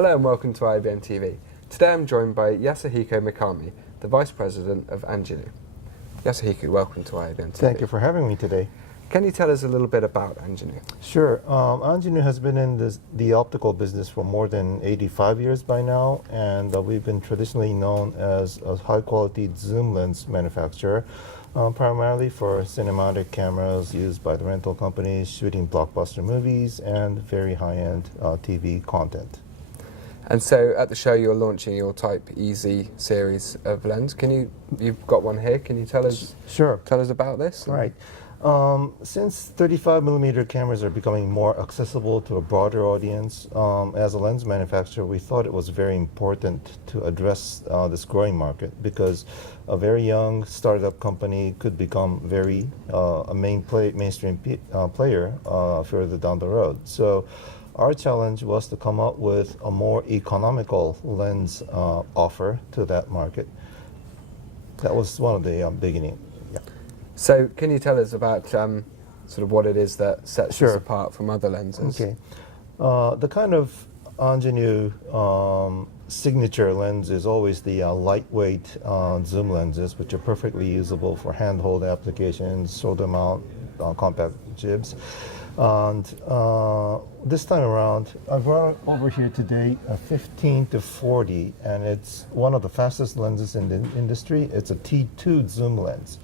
Hello and welcome to IABM TV. Today I'm joined by Yasuhiko Mikami, the Vice President of Angenieux. Yasuhiko, welcome to IABM TV. Thank you for having me today. Can you tell us a little bit about Angenieux? Sure. Angenieux has been in the optical business for more than 85 years by now, and we've been traditionally known as a high-quality zoom lens manufacturer, primarily for cinematic cameras used by the rental companies, shooting blockbuster movies, and very high-end TV content. And so at the show you're launching your Type Easy series of lens. You've got one here, can you tell us, tell us about this? Right. Since 35mm cameras are becoming more accessible to a broader audience, as a lens manufacturer, we thought it was very important to address this growing market, because a very young startup company could become a mainstream player further down the road. So our challenge was to come up with a more economical lens offer to that market. That was one of the beginning. So can you tell us about sort of what it is that sets this apart from other lenses? Okay. The kind of Angenieux signature lens is always the lightweight zoom lenses, which are perfectly usable for handhold applications, shoulder mount, compact jibs. And this time around, I brought over here today a 15-40, and it's one of the fastest lenses in the industry. It's a T2 zoom lens.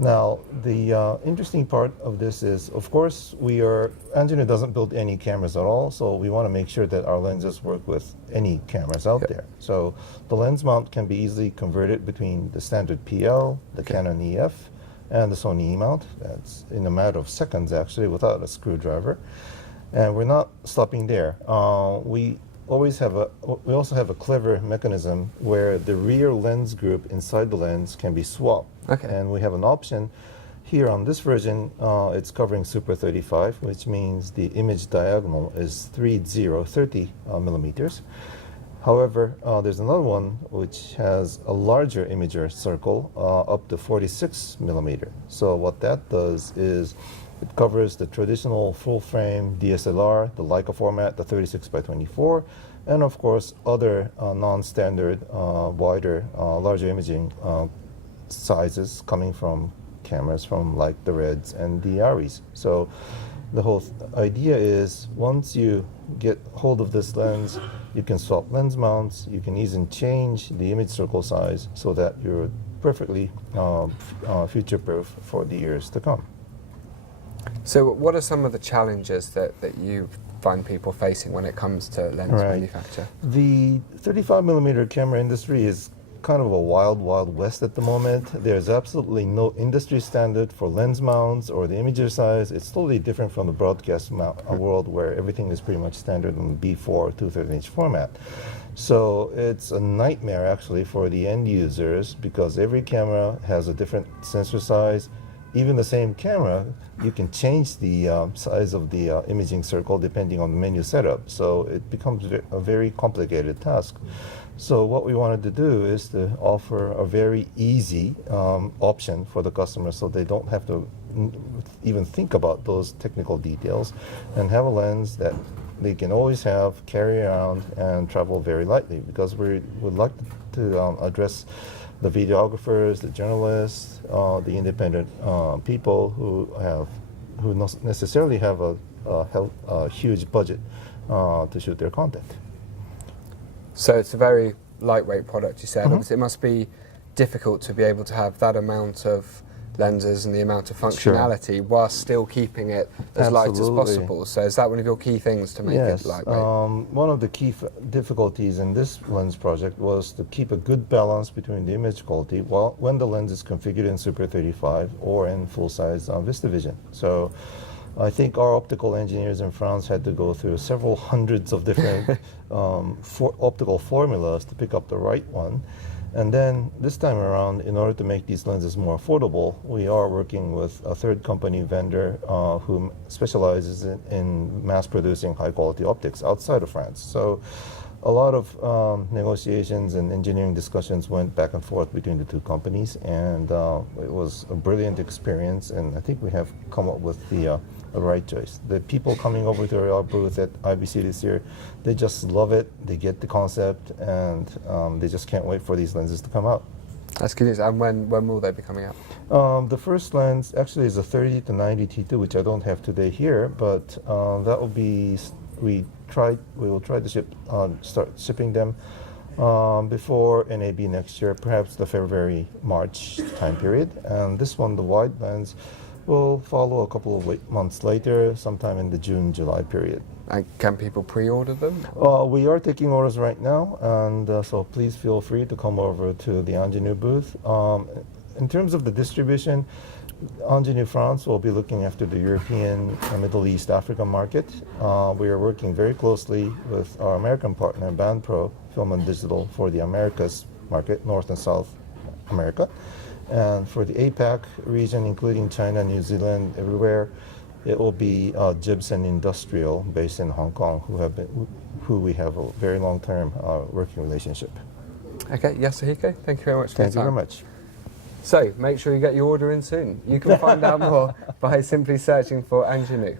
Now, the interesting part of this is, of course, Angenieux doesn't build any cameras at all, so we want to make sure that our lenses work with any cameras out there. So the lens mount can be easily converted between the standard PL, the Canon EF, and the Sony E-mount. That's in a matter of seconds, actually, without a screwdriver. And we're not stopping there. We also have a clever mechanism where the rear lens group inside the lens can be swapped. And we have an option here on this version. It's covering Super 35, which means the image diagonal is 30 millimeters. However, there's another one which has a larger imager circle up to 46 millimeter. So what that does is it covers the traditional full-frame DSLR, the Leica format, the 36 by 24, and of course other non-standard, wider, larger imaging sizes coming from cameras from like the Reds and the Aries. So the whole idea is, once you get hold of this lens, you can swap lens mounts, you can easily change the image circle size so that you're perfectly future-proof for the years to come. So what are some of the challenges that you find people facing when it comes to lens manufacture? The 35mm camera industry is kind of a wild west at the moment. There's absolutely no industry standard for lens mounts or the imager size. It's totally different from the broadcast world, where everything is pretty much standard in B4 2/3" format. So it's a nightmare actually for the end users, because every camera has a different sensor size. Even the same camera, you can change the size of the imaging circle depending on the menu setup. So it becomes a very complicated task. So what we wanted to do is to offer a very easy option for the customer, so they don't have to even think about those technical details, and have a lens that they can always have, carry around, and travel very lightly, because we would like to address the videographers, the journalists, the independent people who not necessarily have a huge budget to shoot their content. So it's a very lightweight product, you said. Obviously it must be difficult to be able to have that amount of lenses and the amount of functionality whilst still keeping it as light as possible. So is that one of your key things to make it lightweight? One of the key difficulties in this lens project was to keep a good balance between the image quality when the lens is configured in Super 35 or in full-size VistaVision. So I think our optical engineers in France had to go through several hundreds of different optical formulas to pick up the right one. And then this time around, in order to make these lenses more affordable, we are working with a third company vendor who specializes in mass producing high quality optics outside of France. So a lot of negotiations and engineering discussions went back and forth between the two companies, and it was a brilliant experience, and I think we have come up with the right choice. The people coming over to our booth at IBC this year, they just love it, they get the concept, and they just can't wait for these lenses to come out. That's good news. And when will they be coming out? The first lens actually is a 30 to 90 T2, which I don't have today here, but that will be, we will try to start shipping them before NAB next year, perhaps the February, March time period. And this one, the wide lens, will follow a couple of months later, sometime in the June, July period. And can people pre-order them? We are taking orders right now, and so please feel free to come over to the Angenieux booth. In terms of the distribution, Angenieux France will be looking after the European, Middle East, Africa market. We are working very closely with our American partner, Banpro Film and Digital, for the Americas market, North and South America. And for the APAC region, including China, New Zealand, everywhere, it will be Gibson Industrial, based in Hong Kong, who we have a very long-term working relationship. Okay, Yasuhiko, thank you very much for your time. Thank you very much. So, make sure you get your order in soon. You can find out more by simply searching for Angenieux.